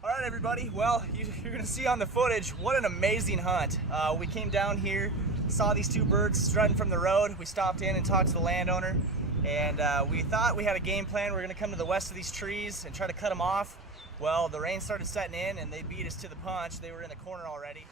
All right, everybody. Well, you're going to see on the footage what an amazing hunt. We came down here, saw these two birds strutting from the road. We stopped in and talked to the landowner, and we thought we had a game plan. We're going to come to the west of these trees and try to cut them off. Well, the rain started setting in, and they beat us to the punch. They were in the corner already.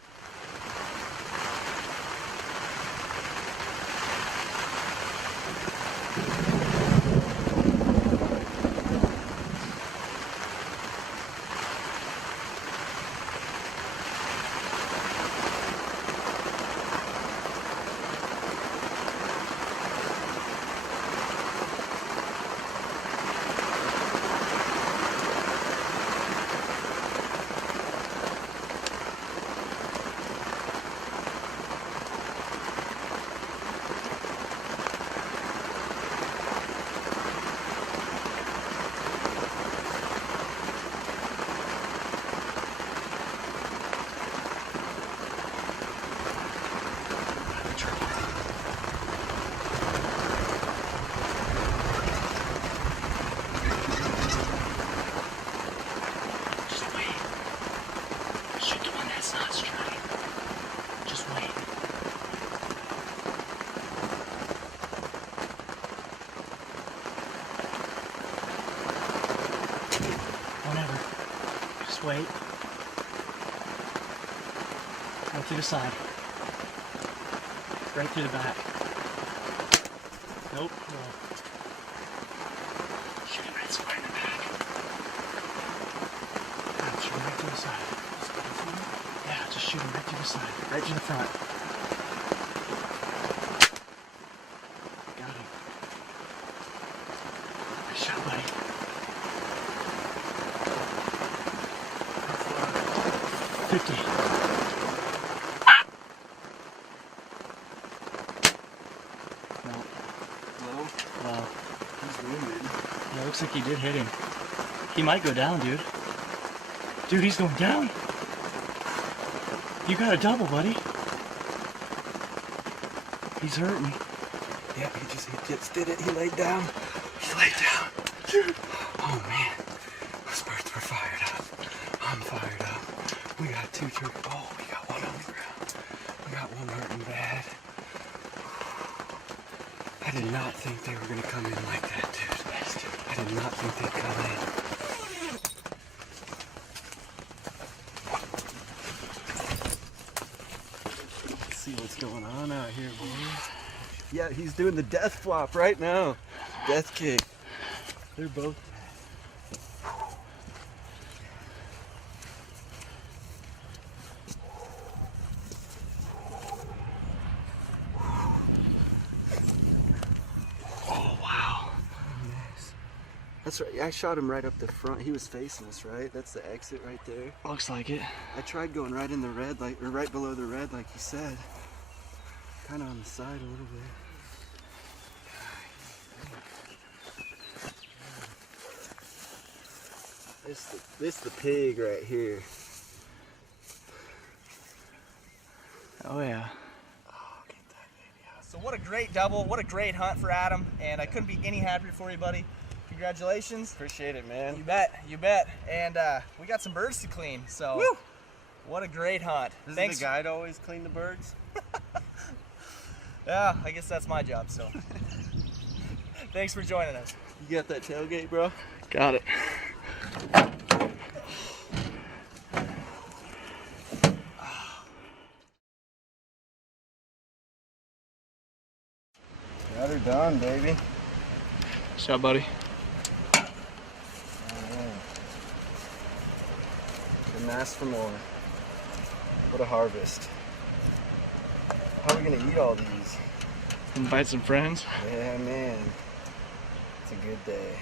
Whatever. Just wait. Right through the side. Right through the back. Nope. No. Shoot him right square in the back. Yeah, shoot him right through the side. Yeah, just shoot him right through the side. Right to the front. Got him. Nice shot, buddy. No. Low. He's wounded. Yeah, looks like he did hit him. He might go down, dude. Dude, he's going down. You got a double, buddy. He's hurting. Yeah, he just did it. He laid down. He laid down. Dude. Oh, man. Those birds were fired up. I'm fired up. We got two turkeys. Oh, we got one on the ground. We got one hurting bad. I did not think they were going to come in like that, dude. I did not think they'd come in. Let's see what's going on out here, boys. Yeah, he's doing the death flop right now. Death kick. They're both. That's right. I shot him right up the front. He was facing us, right? That's the exit right there. Looks like it. I tried going right in the red, like, or right below the red, like you said. Kind of on the side a little bit. This the pig right here. Oh yeah. Oh, get that baby out. So what a great double. What a great hunt for Adam. And I couldn't be any happier for you, buddy. Congratulations. Appreciate it, man. You bet, you bet. And we got some birds to clean, so woo! What a great hunt. Thanks. The guy to always clean the birds? Yeah, I guess that's my job, so. Thanks for joining us. You got that tailgate, bro? Got it. Got her done, baby. What's up, buddy? Couldn't ask for more. What a harvest. How are we gonna eat all these? Invite some friends. Yeah, man. It's a good day.